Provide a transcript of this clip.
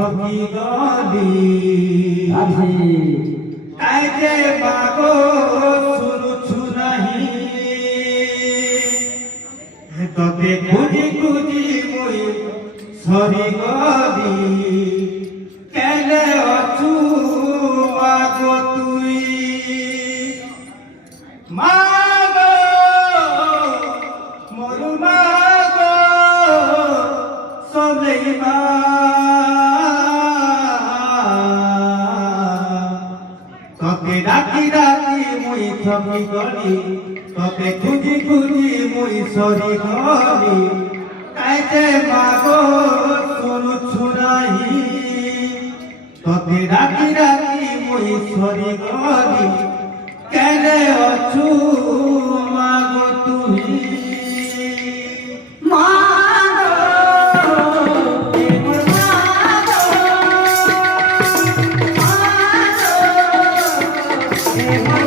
ঠকি গলি আইতে মাগো শুনুছু নাহি ততে খুঁজি খুঁজি মই সরি গলি কেলে অছু মাগো তুই মাগো মোর মাগো সবেই মা তোকে ডাকি ডাকি মুই থকি গলি তোকে খুঁজি খুঁজি মুই সরি গলি তাইতে মাগো শুনুছু নাহি তোকে ডাকি ডাকি মুই সরি গলি কেনে অছু মাগো তুই Hey,